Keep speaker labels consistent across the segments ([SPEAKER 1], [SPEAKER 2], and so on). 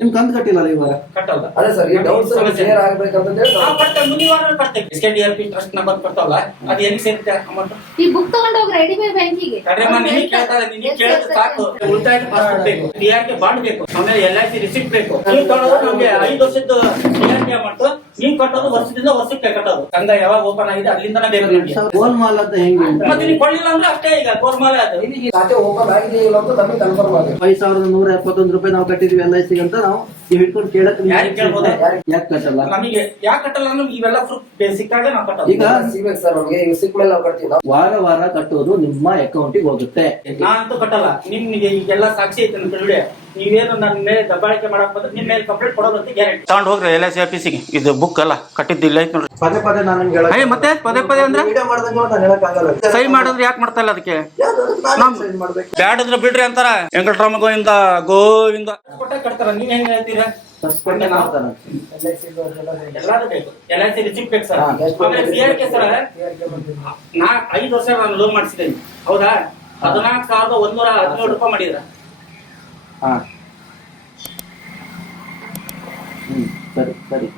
[SPEAKER 1] ನಿಮ್ ಕಂತು ಕಟ್ಟಿಲ್ಲ ಈ ವಾರ ಕಟ್ಟಲ್ಲ. ಅದೇ ಸರ್ ಈ ಡೌಟ್ಸ್. ಕ್ಲಿಯರ್ ಆಗ್ಬೇಕಂತಂದ್ರೆ
[SPEAKER 2] ನಾವು ಕಟ್ತೇವೆ ಮುಂದಿನ ವಾರ ಕಟ್ತೇವೆ. S K R P trust number ಕೊಡ್ತಾವಲ್ಲ ಅದು ಎಲ್ಲಿ ಸೇರುತ್ತೆ ಅಮೌಂಟ್
[SPEAKER 3] ಈ ಬುಕ್ ತಗೊಂಡು ಹೋಗ್ರಿ ರೆಡಿ ಬ್ಯಾಂಕಿಗೆ
[SPEAKER 2] ನೀನು ಕೇಳ್ತಾರೆ ನೀನು ಕೇಳಿದ್ರೆ ಸಾಕು. ಉಳಿತಾಯ ಪಾಸ್ ಬೇಕು ಬಾಂಡ್ ಬೇಕು ಆಮೇಲೆ ಎಲ್ ಐ ಸಿ ರಿಸಿಪ್ಟ್ ಬೇಕು. ನೀವು ತೊಗೊಳೋದು ನಮ್ಗೆ ಐದು ವರ್ಷದ ಡಿ ಆರ್ ಕೆ ಅಮೌಂಟ್ ನೀವು ಕಟ್ಟೋದು ವರ್ಷದಿಂದ ವರ್ಷಕ್ಕೆ ಕಟ್ಟೋದು. ಸಂಘ ಯಾವಾಗ ಓಪನ್ ಆಗಿದೆ ಅಲ್ಲಿಂದನೇ ಬೇಕು ನಿಮ್ಗೆ
[SPEAKER 1] ಗೋಲ್ಮಾಲ್ ಅಂತ ಹೆಂಗೆ
[SPEAKER 2] ಮತ್ತೆ ನೀವು ಕೊಡ್ಲಿಲ್ಲ ಅಂದ್ರೆ ಅಷ್ಟೇ ಈಗ ಗೋರ್ಮಾಲೆ ಅದು.
[SPEAKER 4] ಈ ಖಾತೆ ಓಪನ್ ಆಗಿದೆ ಇಲ್ಲ ಅಂತ ನಮಗೆ ಕನ್ಫರ್ಮ್ ಆಗಿದೆ.
[SPEAKER 1] ಐದ್ ಸಾವಿರದ ನೂರ ಎಪ್ಪತ್ತೊಂದು ರೂಪಾಯಿ ನಾವು ಕಟ್ಟಿದ್ವಿ ಎಲ್ ಐ ಸಿ ಅಂತ ನಾವು ನೀವು ಇಟ್ಕೊಂಡು ಕೇಳಕ್ ಯಾರಿಗ್ ಕೇಳ್ಬೋದು? ಯಾಕೆ ಕಟ್ಟಲ್ಲ?
[SPEAKER 2] ನಮಗೆ ಯಾಕೆ ಕಟ್ಟಲ್ಲ ಅಂದ್ರೆ ಇವೆಲ್ಲ ಪ್ರೂಫ್ ಆಗಿ ನಾವು ಕಟ್ಟೋದು.
[SPEAKER 4] ಈಗ ಸಿಗ್ಬೇಕು ಸರ್ ನಮಗೆ ಈಗ ಸಿಕ್ಕ ಮೇಲೆ ನಾವು ಕಟ್ತೀವಿ ನಾವು.
[SPEAKER 1] ವಾರ ವಾರ ಕಟ್ಟೋದು ನಿಮ್ಮ ಅಕೌಂಟಿಗೆ ಹೋಗುತ್ತೆ.
[SPEAKER 2] ನಾನಂತೂ ಕಟ್ಟಲ್ಲ. ನಿಮ್ಗೆ ಈಗೆಲ್ಲ ಸಾಕ್ಷಿ ಐತೆ ನನ್ನ ನೀವೇನು ನನ್ನ ಮೇಲೆ ದಬ್ಬಾಳಿಕೆ ಮಾಡಕ್ ಬಂದ್ರೆ ನಿಮ್ಮ ಮೇಲೆ ಕಂಪ್ಲೇಂಟ್ ಕೊಡೋದಂತ ಗ್ಯಾರಂಟಿ
[SPEAKER 1] ತಗೊಂಡ್ ಹೋಗ್ರಿ ಎಲ್ ಐ ಸಿ ಆಫೀಸಿಗೆ ಇದು ಬುಕ್ ಅಲ್ಲ ಕಟ್ಟಿದ್ದಿಲ್ಲ ಐತೆ ನೋಡ್ರಿ.
[SPEAKER 4] ಪದೇ ಪದೇ ನಾನು ನಿಮ್ಗೆ ಹೇಳಕ್-
[SPEAKER 1] ಅಯ್ಯ, ಮತ್ತೆ? ಪದೇ ಪದೇ ಅಂದ್ರೆ?
[SPEAKER 4] ವಿಡಿಯೋ ಮಾಡ್ದಂಗೆ ನಾನು ಹೇಳಕ್ಕಾಗಲ್ಲ.
[SPEAKER 1] ಮಾಡಿದ್ರೆ ಯಾಕೆ ಮಾಡ್ತಾ ಇಲ್ಲ ಅದಕ್ಕೆ?
[SPEAKER 4] ಯಾವ್ದು ನಾನು ನಮ್- ಸೈನ್ ಮಾಡ್ಬೇಕು?
[SPEAKER 1] ಬ್ಯಾಡದ್ರ ಬಿಡ್ರಿ ಅಂತಾರ. ವೆಂಕಟರಾಮ ಗೋವಿಂದ ಗೋವಿಂದ.
[SPEAKER 2] ಕೊಟ್ಟೆ ಕಟ್ತಾರ ನೀವ್ ಹೆಂಗ್ ಹೇಳ್ತೀರಾ?
[SPEAKER 1] ಕಸ್ಕೊಂಡೆ ಮಾಡ್ತಾನೆ.
[SPEAKER 2] ಎಲ್ಲಾರು ಬೇಕು ಎಲ್ ಐ ಸಿ ರಿಸಿಪ್ಟ್ ಬೇಕು ಸರ್. ಹಾ, ಆಮೇಲೆ ಸಿ ಆರ್ ಸರ್. ನಾ ಐದು ವರ್ಷ ನಾನು ಲೋನ್ ಮಾಡಿಸಿದ್ದೇನೆ. ಹೌದಾ? ಹದಿನಾಲ್ಕು ಸಾವಿರದ ಒಂದೂರ ಹದಿನೇಳು ರೂಪಾಯಿ ಮಾಡಿದ್ರ?
[SPEAKER 1] ಹಾ. ಸರಿ ಸರಿ.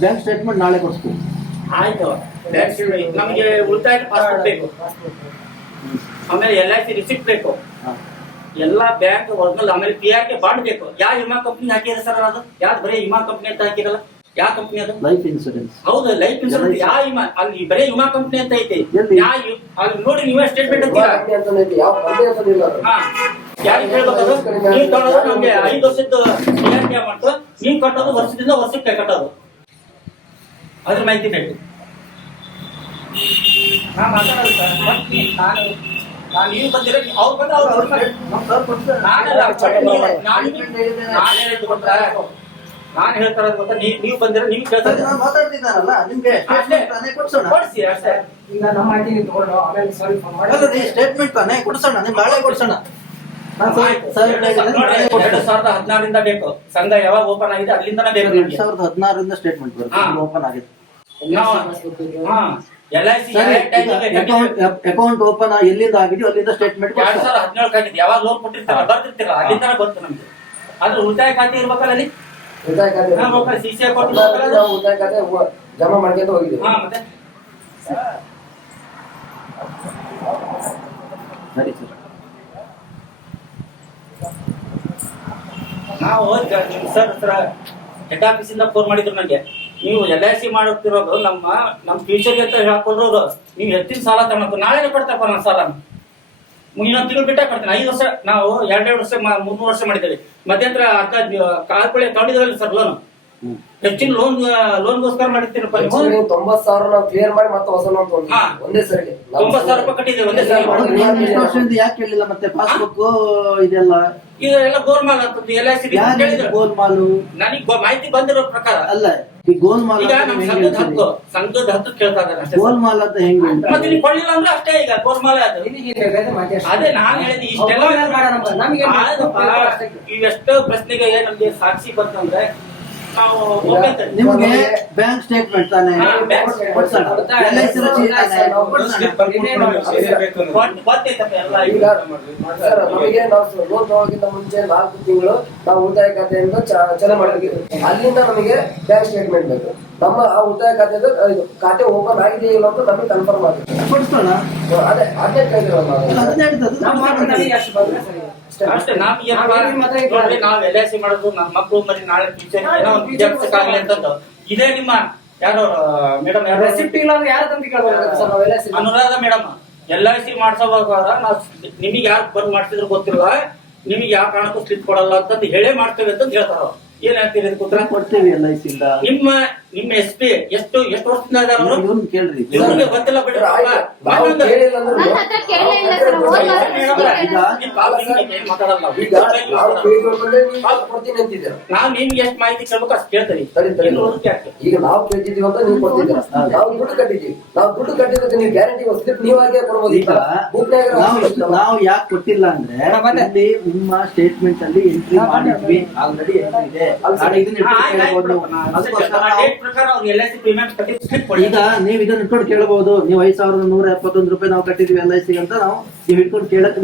[SPEAKER 1] ಬ್ಯಾಂಕ್ ಸ್ಟೇಟ್ಮೆಂಟ್ ನಾಳೆ ಕೊಡಿಸ್ತೀವಿ
[SPEAKER 2] ಆಯ್ತು. ನಮಗೆ ಉಳಿತಾಯ ಪಾಸ್ಬುಕ್ ಬೇಕು. ಆಮೇಲೆ ಎಲ್ ಐ ಸಿ ರಿಸಿಪ್ಟ್ ಬೇಕು. ಹಾ. ಎಲ್ಲಾ ಬ್ಯಾಂಕ್ ಒರಿಜಿನಲ್ ಆಮೇಲೆ ಪಿ ಆರ್ ಕೆ ಬಾಂಡ್ ಬೇಕು. ಯಾವ ವಿಮಾ ಕಂಪ್ನಿ ಹಾಕಿದ್ರೆ ಸರ್ ಅದು? ಯಾವ್ದು ಬರೀ ವಿಮಾ ಕಂಪ್ನಿ ಅಂತ ಹಾಕಿರಲ್ಲ ಯಾವ ಕಂಪ್ನಿ ಅದು?
[SPEAKER 1] ಲೈಫ್ ಇನ್ಶೂರೆನ್ಸ್
[SPEAKER 2] ಹೌದು ಲೈಫ್ ಇನ್ಶೂರೆನ್ಸ್ ಯಾವ ವಿಮಾ? ಅಲ್ಲಿ ಬರೀ ವಿಮಾ ಕಂಪ್ನಿ ಅಂತ ಐತೆ. ಎಲ್ಲಿ? ಯಾವ ಯು- ಅಲ್ಲಿ ನೋಡಿ ನೀವೇ ಸ್ಟೇಟ್ಮೆಂಟ್ ಅಂತೀರಾ?
[SPEAKER 4] ಕಂಪ್ನಿ ಅಂತ ಐತಿ. ಯಾವ ಕಂಪ್ನಿ ಇಲ್ಲ ಅದು.
[SPEAKER 2] ಹಾ. ಯಾರಿಗೆ ಹೇಳ್ಬೇಕದು? ನೀವು ತೊಗೊಳೋದು ನಮ್ಗೆ ಐದು ವರ್ಷದ ಅಮೌಂಟ್ ನೀವು ಕಟ್ಟೋದು ವರ್ಷದಿಂದ ವರ್ಷಕ್ಕೆ ಕಟ್ಟೋದು. ಅದ್ರ ಮಾಹಿತಿ ಬೇಕು. ನಾ ಮಾತಾಡಲ್ಲ ಸರ್. ನಾನು ನಾನು ನೀವು ಬಂದಿರೋ ಅವ್ರು ಬಂದ್ರೆ ಅವ್ರು ಅವ್ರ ಕಡೆ ನಾನಲ್ಲ ನೀವು- ನಾನು ನಾನು ಹೇಳಿದ್ದು ಗೊತ್ತಾ? ನಾನು ಹೇಳ್ತಾ ಇರೋದು ಗೊತ್ತಾ? ನೀವು ನೀವು ಬಂದಿರೋ ನೀವು
[SPEAKER 4] ಕೇಳ್ತಾ ಇದ್ದೀರಾ. ಮಾತಾಡ್ತಿದ್ದಾನಲ್ಲ ನಿಮ್ಗೆ. ತಾನೇ ಕೊಡ್ಸೋಣ.
[SPEAKER 2] ಕೊಡ್ಸಿ ಅಷ್ಟೇ.
[SPEAKER 4] ಈಗ ನಮ್ಮ ತಗೊಂಡು ಆಮೇಲೆ
[SPEAKER 1] ಸ್ಟೇಟ್ಮೆಂಟ್ ತಾನೇ ಕೊಡ್ಸೋಣ ನಿಮ್ಗೆ ನಾಳೆ ಕೊಡ್ಸೋಣ.
[SPEAKER 2] ಎರಡು. ಸಾವಿರದ ಹದಿನಾರರಿಂದ ಬೇಕು. ಸಂಘ ಯಾವಾಗ ಓಪನ್ ಆಗಿದೆ ಅಲ್ಲಿಂದನೇ ಬೇಕು ಎರಡ್
[SPEAKER 1] ಸಾವಿರದ ಹದಿನಾರರಿಂದ ಸ್ಟೇಟ್ಮೆಂಟ್ ಬರುತ್ತೆ. ಓಪನ್ ಆಗಿದೆ. ಅಕೌಂಟ್ ಓಪನ್ ಎಲ್ಲಿಂದ ಆಗಿದೆಯೋ ಅಲ್ಲಿಂದ ಸ್ಟೇಟ್ಮೆಂಟ್
[SPEAKER 2] ಎರಡ್ ಸಾವಿರದ ಹದಿನೇಳು ಆಗಿದ್ದು ಯಾವಾಗ ಲೋನ್ ಕೊಟ್ಟಿರ್ತಾರ? ಬರ್ತಿರ್ತೀರ? ಅಲ್ಲಿಂದ ಗೊತ್ತು ನಮ್ಗೆ. ಆದ್ರೆ ಉಳಿತಾಯ ಖಾತೆ ಇರ್ಬೇಕಲ್ಲ ಅಲ್ಲಿ? ಉಳಿತಾಯ ಖಾತೆ ಸಿ ಸಿ ಅಕೌಂಟ್
[SPEAKER 4] ಉಳಿತಾಯ ನಾವು ಉಳಿತಾಯ ಖಾತೆ ಜಮಾ ಮಾಡ್ಕೊಂಡು ಹೋಗಿದ್ದೀವಿ.
[SPEAKER 2] ಹಾ ಮತ್ತೆ? ಸರಿ ಸರ್. ನಾವು ಸರ್ ಸರ್ ಹೆಡ್ ಆಫೀಸ್ ಇಂದ ಫೋನ್ ಮಾಡಿದ್ರು ನನಗೆ ನೀವು ಎಲ್ ಐ ಸಿ ಮಾಡುತ್ತಿರೋದು ನಮ್ಮ ನಮ್ ಫ್ಯೂಚರ್ ಅಂತ ಹೇಳ್ಕೊಂಡ್ರು ನೀವು ಹೆಚ್ಚಿನ ಸಾಲ ತಗೊಂಡು ನಾಳೆ ಕೊಡ್ತಪ್ಪ ನನ್ನ ಸಾಲ. ಇನ್ನೊಂದು ತಿಂಗಳು ಬಿಟ್ಟ ಕೊಡ್ತೀನಿ. ಐದು ವರ್ಷ ನಾವು ಎರಡೆರಡು ವರ್ಷ ಮ- ಮೂರ್ಮೂರು ವರ್ಷ ಮಾಡಿದ್ದೇವೆ. ಮಧ್ಯಂತರ ಅರ್ಧ ಕಾಲ್ಪಳೆ ತಗೊಂಡಿದ್ರಲ್ಲ ಸರ್ ಲೋನ್ ಹೆಚ್ಚಿನ ಲೋನ್ ಲೋನ್ಗೋಸ್ಕರ ಮಾಡಿರ್ತೀರಪ್ಪ
[SPEAKER 4] ನೀವು? ತೊಂಬತ್ ಸಾವಿರ ನಾವು ಕ್ಲಿಯರ್ ಮಾಡಿ ಮತ್ತೆ ಹೊಸ ಲೋನ್ ಗೋಸ್ಕರ ಒಂದೇ ಸರಿ
[SPEAKER 2] ನಾವು ತೊಂಬತ್ತು ಸಾವಿರ ರೂಪಾಯಿ ಕಟ್ಟಿದ್ದೇವೆ
[SPEAKER 1] ಒಂದೇ ಯಾಕೆ ಹೇಳಿಲ್ಲ ಮತ್ತೆ? ಪಾಸ್ಬುಕ್ ಇದೆಲ್ಲ.
[SPEAKER 2] ಈಗ ಎಲ್ಲ ಗೋಲ್ಮಾಲ್ ಅಂತದ್ದು ಎಲ್ ಐ ಸಿ
[SPEAKER 1] ಯಾರು ಗೋಲ್ಮಾಲು
[SPEAKER 2] ನನಗೆ ಮಾಹಿತಿ ಬಂದಿರೋ ಪ್ರಕಾರ
[SPEAKER 1] ಅಲ್ಲ ಈ ಗೋಲ್ಮಾಲ್
[SPEAKER 2] ಈಗ ಅಂತ ನಮ್ ಸಂಘದ? ಹಕ್ಕು ಸಂಘದ ಹಕ್ಕು ಕೇಳ್ತಾ ಇದ್ದಾರೆ.
[SPEAKER 1] ಗೋಲ್ಮಾಲ್ ಅಂತ ಹೆಂಗ್
[SPEAKER 2] ಮತ್ತೆ? ನೀವು ಕೊಡ್ಲಿಲ್ಲ ಅಂದ್ರೆ ಅಷ್ಟೇ ಈಗ ಗೋಲ್ಮಾಲ ಅದು ಅದೇ ನಾನ್ ಹೇಳಿದ ಇಷ್ಟೆಲ್ಲ ಇವೆಷ್ಟು ಪ್ರಶ್ನೆಗೆ ನಮ್ಗೆ ಸಾಕ್ಷಿ ಬಂತಂದ್ರೆ.
[SPEAKER 1] ನಿಮ್ಗೆ ಬ್ಯಾಂಕ್ ಸ್ಟೇಟ್ಮೆಂಟ್ ತಾನೆ? ಕೊಡ್ಸೋಣ. ಎಲ್ ಐ ಸಿ ರಸೀದಿ ತಾನೇ?
[SPEAKER 2] ಈಗ
[SPEAKER 4] ಸರ್ ನಮಗೆ ನಾವು ಲೋನ್ ತಗೊಳ್ಳೋಕ್ಕಿಂತ ಮುಂಚೆ ನಾಲ್ಕು ತಿಂಗಳು ನಾವು ಉಳಿತಾಯ ಖಾತೆಯಿಂದ ಚ- ಚಲೋ ಮಾಡಿದ್ವಿ ಅಲ್ಲಿಂದ ನಮಗೆ ಬ್ಯಾಂಕ್ ಸ್ಟೇಟ್ಮೆಂಟ್ ಬೇಕು. ನಮ್ಮ ಆ ಉಳಿತಾಯ ಖಾತೆದು ಇದು ಖಾತೆ ಓಪನ್ ಆಗಿದೆ ಇಲ್ಲ ಅಂತ ನಮಗೆ ಕನ್ಫರ್ಮ್ ಆಗಿದೆ ಕೊಡ್ಸೋಣ. ಅದೇ ಅದೇ ಕೇಳಿರೋದು ನಾವು.
[SPEAKER 2] ಅಲ್ಲ, ನಾವು ಅಷ್ಟು. ನಾವ್ ನಾವ್ ಮಾತ್ರ ನೋಡ್ರಿ ನಾವ್ ಎಲ್ ಐ ಸಿ ಮಾಡೋದು ನಮ್ಮ ಮಕ್ಕಳು ಮರಿ ನಾಳೆ ಫ್ಯೂಚರ್ ಏನೋ ಒಂದು ವಿದ್ಯಾಭ್ಯಾಸಕ್ಕಾಗಲಿ ಅಂತಂದು. ಇದೇ ನಿಮ್ಮ ಯಾರು ಮೇಡಮ್ ಯಾರು? ರೆಸಿಪ್ಟ್ ಇಲ್ಲ ಅಂದ್ರೆ ಯಾರ ತಂದು ಕೇಳ್ಬೇಕು ಸರ್ ನಾವೆಲ್ಲ ಸಿದ್ಧ- Anuradha madam L I C ಮಾಡ್ಸೋವಾಗ ನಾವು ನಿಮಗೆ ಯಾರು ಬಂದ್ ಮಾಡ್ತಿದ್ರು ಗೊತ್ತಿಲ್ಲ. ನಿಮಗೆ ಯಾವ ಕಾರಣಕ್ಕೂ ಸ್ಲಿಪ್ ಕೊಡಲ್ಲ ಅಂತಂದು ಹೇಳೇ ಮಾಡ್ತೇವೆ ಅಂತ ಹೇಳ್ತಾರ. ಏನ್ ಹೇಳ್ತೀರಿ ಇದಕ್ಕೆ ಉತ್ತರ?
[SPEAKER 1] ಕೊಡ್ತೇವೆ ಎಲ್ ಐ ಸಿಂದ.
[SPEAKER 2] ನಿಮ್ಮ ನಿಮ್ಮ ಎಸ್ ಪಿ ಎಷ್ಟು ಎಷ್ಟು ವರ್ಷದಿಂದ ಇದಾರ ಅವರು?
[SPEAKER 1] ಇವ್ರನ್ನ ಕೇಳ್ರಿ.
[SPEAKER 2] ನಿಮ್ಗೆ ಗೊತ್ತಿಲ್ಲ ಬಿಡ್ರಿ.
[SPEAKER 4] ನಾವು ಇನ್ನೊಂದು- ಕೇಳಿಲ್ಲ ಅಂದ್ರೆ
[SPEAKER 3] ನನ್ನ ಹತ್ರ ಕೇಳಲೇ ಇಲ್ಲ ಸರ್ ಹೋದ್
[SPEAKER 2] ವಾರ ಮೇಡಮ್, ಕೇಳಿಲ್ಲ. ಪಾಪ ಹಿಂಗೆ ಏನ್ ಮಾತಾಡಲ್ಲ. ನಾವು.
[SPEAKER 4] ಈಗ ನಾವು ಕೇಳಿದ್ರೆ ನೀವು ಕೊಡ್ತೀನಿ ಅಂತಿದ್ದೀರಾ?
[SPEAKER 2] ನಾವ್ ನಿಮ್ಗೆ ಎಷ್ಟು ಮಾಹಿತಿ ಕೇಳ್ಬೇಕು ಅಷ್ಟು ಕೇಳ್ತೀರಿ
[SPEAKER 4] ಸರಿ? ಈಗ ನಾವು ಕೇಳ್ತಿದೀವಿ ಅಂತ ನೀವು ಕೊಡ್ತಿದ್ದೀರ? ನಾವು ದುಡ್ಡು ಕಟ್ಟಿದ್ದೀವಿ. ನಾವು ದುಡ್ಡು ಕಟ್ಟಿದ್ದಕ್ಕೆ ನೀವು ಗ್ಯಾರಂಟಿ ಸ್ಲಿಪ್ ನೀವಾಗೆ ಕೊಡ್ಬೋದು.
[SPEAKER 1] ಈಗ ನಾವು ನಾವು ಯಾಕೆ ಕೊಟ್ಟಿಲ್ಲ ಅಂದ್ರೆ ಇಲ್ಲಿ ನಿಮ್ಮ ಸ್ಟೇಟ್ಮೆಂಟ್ ಅಲ್ಲಿ ಎಂಟ್ರಿ ಮಾಡಿದ್ವಿ. ಆಲ್ರೆಡಿ ಎಂಟ್ರಿ ಇದೆ. ಈಗ ನೀವ್ ಇದನ್ನ ಇಟ್ಕೊಂಡು ಕೇಳಬಹುದು ನೀವು ಐದ್ ಸಾವಿರದ ನೂರ ಎಪ್ಪತ್ತೊಂದು ರೂಪಾಯಿ ನಾವು ಕಟ್ಟಿದ್ವಿ ಎಲ್ ಐ ಸಿ ಅಂತ ನಾವು ನೀವ್ ಇಟ್ಕೊಂಡು ಕೇಳಕ್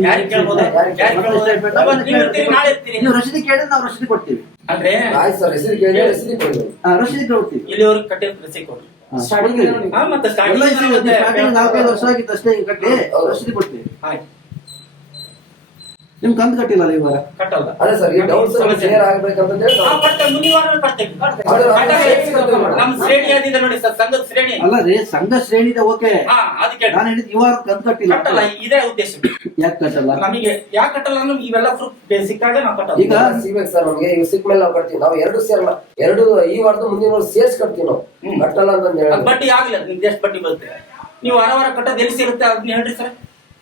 [SPEAKER 1] ನೀವು ರಸೀದಿ ಕೇಳಿದ್ರೆ ನಾವು ರಸೀದಿ ಕೊಡ್ತೀವಿ.
[SPEAKER 2] ಅಂದ್ರೆ
[SPEAKER 4] ಆಯ್ತು ಸರ್ ರಸೀದಿ ಕೇಳಿ ರಸೀದಿ ಕೊಡಿ
[SPEAKER 1] ಆ, ರಸೀದಿ ಕೊಡ್ತೀವಿ.
[SPEAKER 2] ಇಲ್ಲಿವರೆಗೆ ಕಟ್ಟಿದ ರಸೀದಿ ಕೊಡ್ತೀವಿ. ಸ್ಟಾರ್ಟಿಂಗ್
[SPEAKER 1] ನಾಲ್ಕೈದು ವರ್ಷ ಆಗಿತ್ತು ಅಷ್ಟೇ ಈಗ ಕಟ್ಟಿ ರಸೀದಿ ಕೊಡ್ತೀವಿ. ಆಯ್ತು. ನಿಮ್ ಕಂತ್ ಕಟ್ಟಿಲ್ಲ ಈ ವಾರ ಕಟ್ಟಲ್ಲ. ಅದೇ ಸರ್ ಈ. ಕ್ಲಿಯರ್
[SPEAKER 2] ವಾರ ನೋಡಿ. ಸರ್ ಸಂಘದ ಶ್ರೇಣಿ.
[SPEAKER 1] ಅಲ್ಲ ರೀ ಸಂಘ ಶ್ರೇಣಿದೆ ಓಕೆ.
[SPEAKER 2] ಹಾ ಅದಕ್ಕೆ ನಾನು
[SPEAKER 1] ಹೇಳಿದ್ ಇವಾಗ ಕಂತು ಕಟ್ಟಿಲ್ಲ.
[SPEAKER 2] ಕಟ್ಟಲ್ಲ ಇದೇ ಉದ್ದೇಶ. ಯಾಕೆ ಕಟ್ಟಲ್ಲ? ನಮಗೆ ಯಾಕೆ ಕಟ್ಟಲ್ಲ ಅಂದ್ರೆ ಇವೆಲ್ಲ ಪ್ರೂಫ್ ಬೇಸಿಕ್ ಆಗಿ ನಾವು ಕಟ್ಟಲ್ಲ
[SPEAKER 4] ಈಗ- ಸಿಗ್ಬೇಕು ಸರ್ ನಮಗೆ ಇವ್ ಸಿಕ್ಕ ಮೇಲೆ ನಾವು ಕಟ್ತೀವಿ. ನಾವು ಎರಡು ಸೇರ್ ಎರಡು ಈ ವಾರದ ಮುಂದಿನ ವಾರ ಸೇರ್ಸ್ ಕಟ್ತೀವಿ ನಾವು. ಕಟ್ಟಲ್ಲ ಅಂತ
[SPEAKER 2] ಬಡ್ಡಿ ಆಗ್ಲಿ ಅದು ನಿಮ್ಗೆ ಎಷ್ಟು ಬಡ್ಡಿ ಬರುತ್ತೆ? ನೀವು ವಾರ ವಾರ ಕಟ್ಟೋದು ಎಲ್ಲಿ ಸಿಗುತ್ತೆ ಅದನ್ನ ಹೇಳ್ರಿ ಸರ್.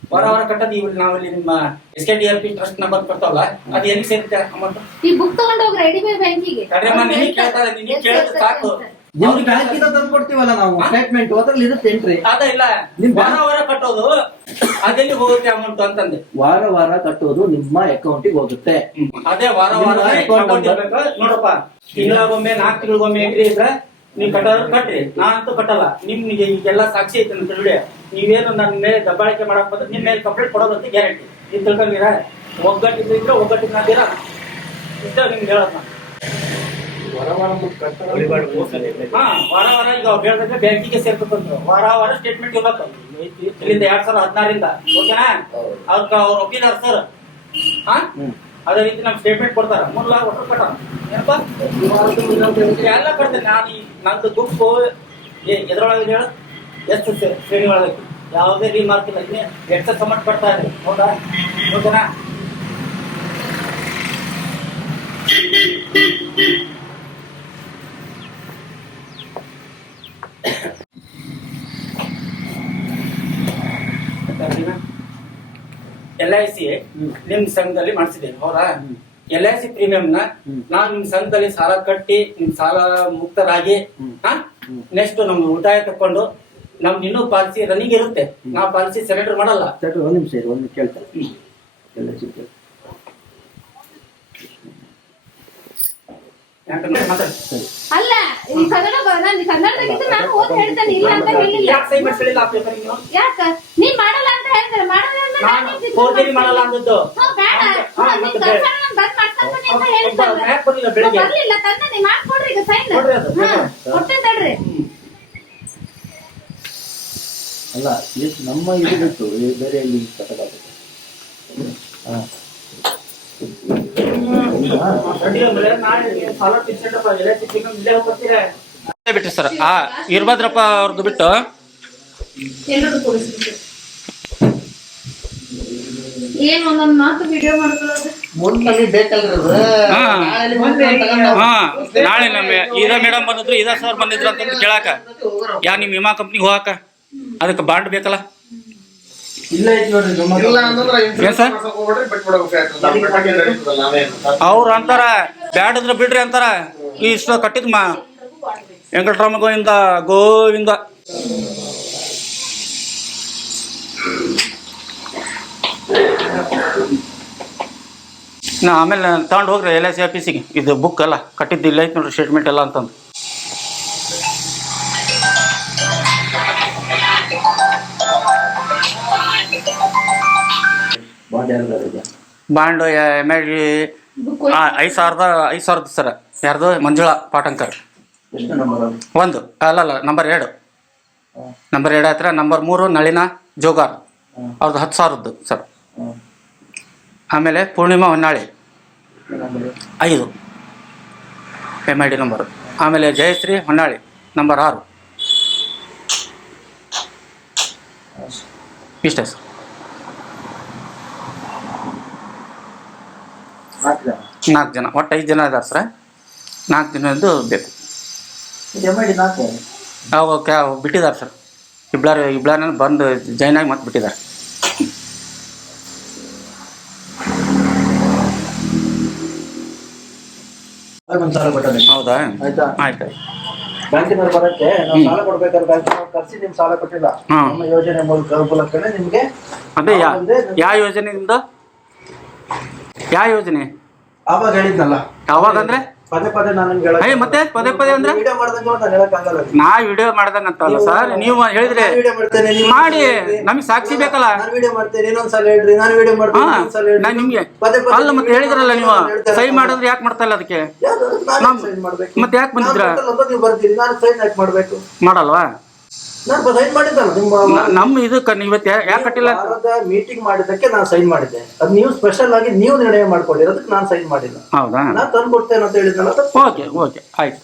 [SPEAKER 2] ವಾರ ವಾರ ಕಟ್ಟೋದು ಇವ್ರು ನಾವಲ್ಲಿ ನಿಮ್ಮ S K D R P trust number ಕೊಡ್ತಾವಲ್ಲ ಅದ್ ಎಲ್ಲಿ ಸೇರುತ್ತೆ ಅಮೌಂಟ್
[SPEAKER 3] ಈ ಬುಕ್ ತಗೊಂಡು ಹೋಗ್ರಿ ಬ್ಯಾಂಕಿಗೆ
[SPEAKER 2] ಕಡ್ರಮ್ಮ ನಿನಗೆ ಕೇಳ್ತಾ ಇದೆ ನಿನಗೆ ಕೇಳಿದ್ರೆ ಸಾಕು.
[SPEAKER 1] ನಿಮ್ಗೆ ಬ್ಯಾಂಕಿಂದ ತಂದು ಕೊಡ್ತೀವಲ್ಲ ನಾವು? ಸ್ಟೇಟ್ಮೆಂಟ್ ಅದ್ರಲ್ಲಿ ಇರುತ್ತೆ ಎಂಟ್ರಿ
[SPEAKER 2] ಅದ ಇಲ್ಲ. ನಿಮ್ ವಾರ ವಾರ ಕಟ್ಟೋದು ಅದೆಲ್ಲಿ ಹೋಗುತ್ತೆ ಅಮೌಂಟ್ ಅಂತಂದೆ.
[SPEAKER 1] ವಾರ ವಾರ ಕಟ್ಟೋದು ನಿಮ್ಮ ಅಕೌಂಟಿಗೆ ಹೋಗುತ್ತೆ.
[SPEAKER 2] ಅದೇ ವಾರ ವಾರ. ನೋಡಪ್ಪ ತಿಂಗಳಿಗೊಮ್ಮೆ ನಾಲ್ಕು ತಿಂಗಳಿಗೊಮ್ಮೆ ಎಂಟ್ರಿ ಇದ್ರೆ ನೀವು ಕಟ್ಟೋರು ಕಟ್ರಿ. ನಾನಂತೂ ಕಟ್ಟಲ್ಲ. ನಿಮ್ಗೆ ಈಗೆಲ್ಲ ಸಾಕ್ಷಿ ಐತೆ ನನ್ನ ಬಿಡುವೆ ನೀವೇನು ನನ್ನ ಮೇಲೆ ದಬ್ಬಾಳಿಕೆ ಮಾಡಕ್ ಬಂದ್ರೆ ನಿಮ್ಮ ಮೇಲೆ ಕಂಪ್ಲೇಂಟ್ ಕೊಡೋದಂತ ಗ್ಯಾರಂಟಿ ನೀವು ತಿಳ್ಕೊಂಡಿರ ಒಗ್ಗಟ್ಟಿದ್ರೆ ಇದ್ರೆ ಒಗ್ಗಟ್ಟಿನಾದಿರ ಇಷ್ಟ ನಿಮ್ಗೆ ಹೇಳೋದು ನಾನು. ಹಾ ವಾರ ವಾರ ಈಗ ಅವ್ರು ಹೇಳಿದ್ರೆ ಬ್ಯಾಂಕಿಗೆ ಸೇರ್ಬೇಕು ವಾರ ವಾರ ಸ್ಟೇಟ್ಮೆಂಟ್ ಇರ್ಬೇಕು. ಇಲ್ಲಿಂದ ಎರಡ್ ಸಾವಿರದ ಹದಿನಾರಿಂದ ಓಕೆನಾ. ಅವ್ರ ಅವ್ರು ಒಪ್ಪಿದಾರ ಸರ್ ಹಾ. ಅದೇ ರೀತಿ ನಮ್ಗೆ ಸ್ಟೇಟ್ಮೆಂಟ್ ಕೊಡ್ತಾರ. ಮೂರ್ ಲಾಖ ಒಟ್ಟು ಕಟ್ಟ ಏನಪ್ಪ? ಈ ವಾರದ ಮುಂದಿನ ವಾರ ಹೇಳ್ತೀವಿ. ಎಲ್ಲ ಕೊಡ್ತೇನೆ. ನಾನು ಈ ನಂದು ಗುಂಪು ಎದ್ರೊಳಗೆ ಹೇಳ. ಎಷ್ಟು ಶ್ರೇ- ಶ್ರೇಣಿ ಒಳಗೆ ಯಾವುದೇ ರಿಮಾರ್ಕ್ ಇಲ್ಲ. ಇನ್ನೇ ಎಷ್ಟು ಸಮಟ್ ಕೊಡ್ತಾ ಇದೆ ಹೌದಾ? ಓಕೆನಾ ಎಲ್ ಐ ಸಿ ನಿಮ್ ಸಂಘದಲ್ಲಿ ಮಾಡಿಸಿದ್ದೇನೆ ಹೌದಾ. ಎಲ್ ಐ ಸಿ ಪ್ರೀಮಿಯಂನ ನಾನು ನಾವು ನಿಮ್ ಸಂಘದಲ್ಲಿ ಸಾಲ ಕಟ್ಟಿ ನಿಮ್ ಸಾಲ ಮುಕ್ತರಾಗಿ. ನೆಕ್ಸ್ಟ್ ನಮ್ ಉಳಿತಾಯ ತಕೊಂಡು ನಮ್ದು ಇನ್ನೂ ಪಾಲಿಸಿ ರನ್ನಿಂಗ್ ಇರುತ್ತೆ. ನಾ ಪಾಲಿಸಿ ಸರೆಂಡರ್ ಮಾಡಲ್ಲ.
[SPEAKER 1] ಚಟ್ರು ಒಂದು ನಿಮಿಷ ಇರು, ಒಂದು ಕೇಳ್ತಾರೆ ಎಲ್ಲ ಚಿಕ್ಕ
[SPEAKER 2] ಯಾಕಂದ್ರೆ ಮಾತಾಡಿ
[SPEAKER 3] ಅಲ್ಲ ಈ ಕನ್ನಡ ಬ- ನಾನು ಕನ್ನಡದಾಗಿದ್ದು ನಾನು ಓದ್ ಹೇಳ್ತೇನೆ ಇಲ್ಲ ಅಂತ ಹೇಳಿಲ್ಲ. ಯಾಕೆ ನೀನ್ ಮಾಡಲ್ಲ ಅಂತ ಹೇಳ್ತಾರೆ
[SPEAKER 2] ನಾನು ನಾನು ಮಾಡಲ್ಲ ಅಂದದ್ದು.
[SPEAKER 3] ಹಾ, ಹ್ಞೂ, ಮತ್ತೆ ನಿನ್ ಬೇಡ. ಕೆಲಸ ನಾನು ಬಂದ್ ಮಾಡ್ಕೊಂತೀನಿ ಅಂತ ಒಬ್ಬ ಹೇಳ್ತಾರೆ
[SPEAKER 2] ಯಾಕೆ ಬರ್ಲಿಲ್ಲ ಬೆಳಿಗ್ಗೆ.
[SPEAKER 3] ಬರ್ಲಿಲ್ಲ ತಂದ ನೀ ಮಾಡ್ಕೊಡ್ರಿ ಈಗ ಸೈನ್. ಕೊಡ್ರಿ ಅದು, ಹಾ? ತಡ್ರಿ.
[SPEAKER 1] ಅಲ್ಲ ಎಷ್ಟು ನಮ್ಮ ಇದು ಬಿಟ್ಟು ಈ ಬೇರೆ ಎಲ್ಲಿ ಕಟ್ಟಲಾಗುತ್ತೆ ಹಾ. ಬಿಟ್ಟು ಸರ್ ಆ ವೀರಭದ್ರಪ್ಪ ಅವ್ರದ್ದು ಬಿಟ್ಟು.
[SPEAKER 3] ಎಲ್ಲರೂ ಏನ್ ಒಂದೊಂದ್ ಮಾತು ವಿಡಿಯೋ ಮಾಡ್ಕೊಳ್ಳೋದು
[SPEAKER 1] ಮುಂದೆ ಬೇಕಲ್ರಿ ಅದು.
[SPEAKER 2] ಹಾ. ನಾಳೆ ಮುಂದೆ
[SPEAKER 1] ಹಾ ನಾಳೆ ನಮ್ಮ ಇದ ಮೇಡಮ್ ಬಂದಿದ್ರು ಇದ ಸರ್ ಬಂದಿದ್ರು ಅಂತಂದು ಕೇಳಾಕ. ಯಾ ನಿಮ್ ವಿಮಾ ಕಂಪ್ನಿಗೆ ಹೋಗಾಕ? ಅದಕ್ಕೆ ಬಾಂಡ್ ಬೇಕಲ್ಲ. ಅವ್ರು ಅಂತಾರ ಬ್ಯಾಡದ್ರ ಬಿಡ್ರಿ ಅಂತಾರ. ಇಷ್ಟ ಕಟ್ಟಿದ್ ಮಾ. ವೆಂಕಟರಾಮ ಗೋವಿಂದ ಗೋವಿಂದ. ನಾ ಆಮೇಲೆ ತಗೊಂಡು ಹೋಗ್ರಿ ಎಲ್ ಐ ಸಿ ಆಫೀಸಿಗೆ ಇದು ಬುಕ್ ಅಲ್ಲ ಕಟ್ಟಿದ್ದು ಇಲ್ಲ ಐತೆ ನೋಡ್ರಿ ಸ್ಟೇಟ್ಮೆಂಟ್ ಎಲ್ಲ ಅಂತಂದು. ಬಾಂಡ್ ಎಂ ಎಲ್ ಬುಕ್ ಐದು ಸಾವಿರದ ಐದು ಸಾವಿರದ ಸರ್. ಯಾರ್ದು? ಮಂಜುಳಾ ಪಾಟಂಕರ್. ಒಂದು. ಅಲ್ಲಲ್ಲ ನಂಬರ್ ಎರಡು. ನಂಬರ್ ಎರಡು ಹತ್ರ ನಂಬರ್ ಮೂರು ನಳಿನ ಜೋಗಾರ್. ಅವ್ರದ್ದು ಹತ್ತು ಸಾವಿರದ್ದು ಸರ್. ಆಮೇಲೆ ಪೂರ್ಣಿಮಾ ಹೊನ್ನಾಳಿ. ಐದು. ಎಂ ಐ ಡಿ ನಂಬರು ಆಮೇಲೆ ಜಯಶ್ರೀ ಹೊನ್ನಾಳಿ ನಂಬರ್ ಆರು. ಇಷ್ಟೇ ಸರ್. ನಾಲ್ಕು ಜನ. ನಾಲ್ಕು ಜನ. ಒಟ್ಟು ಐದು ಜನ ಇದ್ದಾರೆ ಸರ್. ನಾಲ್ಕು ಜನದ್ದು ಬೇಕು. ಅವು ಬಿಟ್ಟಿದ್ದಾರೆ ಸರ್. ಇಬ್ಲಾರು ಇಬ್ಲಾರನ್ನ ಬಂದು ಜಾಯ್ನ್ ಆಗಿ ಮತ್ತೆ ಬಿಟ್ಟಿದ್ದಾರೆ.
[SPEAKER 4] ಹೌದಾ? ಆಯ್ತಾ? ಆಯ್ತು ಬ್ಯಾಂಕಿನವ್ರು ಬರಕ್ಕೆ ನಾವು ಸಾಲ ಕೊಡ್ಬೇಕಾದ್ರೆ ಬ್ಯಾಂಕಿನವ್ರು ಕರ್ಸಿ ನಿಮ್ ಸಾಲ ಕೊಟ್ಟಿಲ್ಲ. ನಮ್ಮ ಯೋಜನೆ ಮೂಲಕ ಮೂಲಕನೇ ನಿಮ್ಗೆ
[SPEAKER 1] ಅದೇ ಯಾ ಯಾವ ಯೋಜನೆ ನಿಮ್ದು ಯಾವ ಯೋಜನೆ?
[SPEAKER 4] ಅವಾಗ ಹೇಳಿದ್ನಲ್ಲ. ಯಾವಾಗ ಅಂದ್ರೆ? ಪದೇ ಪದೇ ನಾನು ನಿಮ್ಗೆ
[SPEAKER 1] ಮತ್ತೆ? ಪದೇ ಪದೇ ಅಂದ್ರೆ?
[SPEAKER 4] ವಿಡಿಯೋ ಮಾಡ್ದಂಗೆ ನಾನು ಹೇಳಕ್ ಆಗಲ್ಲ.
[SPEAKER 1] ನಾ ವಿಡಿಯೋ ಮಾಡ್ದಂಗ ಅಲ್ಲ ಸರ್? ನೀವು ಹೇಳಿದ್ರೆ ವಿಡಿಯೋ ಮಾಡ್ತೇನೆ ನೀವು ಮಾಡಿ. ನಮಗೆ ಸಾಕ್ಷಿ ಬೇಕಲ್ಲ?
[SPEAKER 4] ನಾನು ವಿಡಿಯೋ ಮಾಡ್ತೇನೆ ಹೇಳ್ರಿ. ನಾನು ವಿಡಿಯೋ ಮಾಡ್ತೀನಿ
[SPEAKER 1] ಹೇಳ್ರಿ. ನಾನ್ ನಿಮ್ಗೆ ಪದೇ ಪದೇ ಅಲ್ಲ ಮತ್ತೆ ಹೇಳಿದ್ರಲ್ಲ ನೀವು? ಸೈನ್ ಸಹಿ ಮಾಡಿದ್ರೆ ಯಾಕೆ ಮಾಡ್ತಾ ಇಲ್ಲ ಅದಕ್ಕೆ?
[SPEAKER 4] ಯಾವ್ದು ಅದಕ್ಕೆ ನಾನು ಸೈನ್ ಮಾಡ್ಬೇಕು.
[SPEAKER 1] ಮತ್ತೆ ಯಾಕೆ ಬಂದಿದ್ರ?
[SPEAKER 4] ನಾನು ನೀವು ಬರ್ತೀರಿ. ನಾನು ಸೈನ್ ಯಾಕೆ ಮಾಡ್ಬೇಕು? ಮಾಡಲ್ವಾ? ನಾನು ಸೈನ್ ಮಾಡಿದ್ದಲ್ಲ ನಿಮ್ಮ
[SPEAKER 1] ನಮ್ಮ ಇದಕ್ಕೆ ಇವತ್ತು ಯಾಕೆ ಕಟ್ಟಿಲ್ಲ?
[SPEAKER 4] ಅಂತ? ಮೀಟಿಂಗ್ ಮಾಡಿದ್ದಕ್ಕೆ ನಾನು ಸೈನ್ ಮಾಡಿದ್ದೆ. ಅದು ನೀವು ಸ್ಪೆಷಲ್ ಆಗಿ ನೀವು ನಿರ್ಣಯ ಮಾಡ್ಕೊಂಡಿರೋದಕ್ಕೆ ನಾನು ಸೈನ್ ಮಾಡಿಲ್ಲ. ಹೌದಾ? ನಾನು ತಂದು ಕೊಡ್ತೇನೆ ಅಂತ ಹೇಳಿದ್ನಲ್ಲ
[SPEAKER 1] ಓಕೆ ಓಕೆ ಆಯ್ತು.